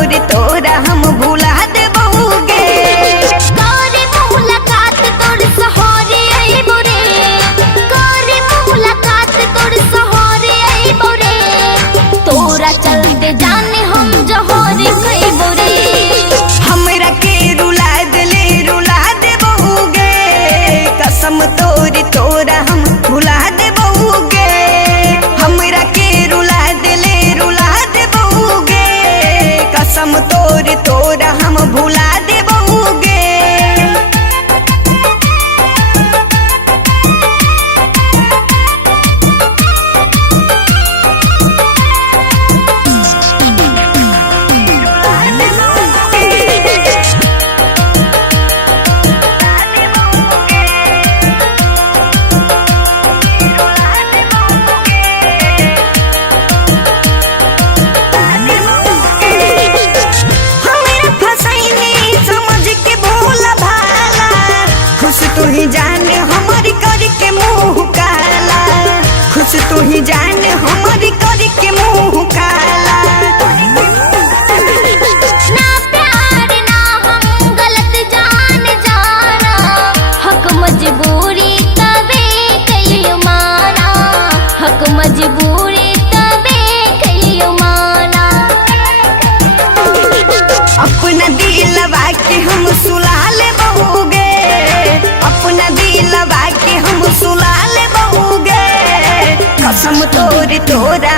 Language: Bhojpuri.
तोर तोरा हम भुला देबोगे। करे मुलाकात तोर सहारे आइबो रे, करे मुलाकात तोर सहारे आइबो रे, तोरा चलते जाने हम जहर खइबो रे। हमरा के रुला देबोगे, कसम तोर तोरा हम भुला देबोगे। हमरा के रुला देबोगे, कसम तोर तोरा हम भुला देबोगे। तू ही जाने हमारी कर के मुँह काला, खुश तू ही जाने हमारी कर के मुँह काला। ना प्यार ना हम गलत जान जाना, हक मजबूरी तबे कइयो माना, हक मजबूरी तबे कइयो माना। अपना दिलवा के हम सुला लेबोगे, अपना दिलवा के हम सुला लेबोगे, कसम तोर तोरा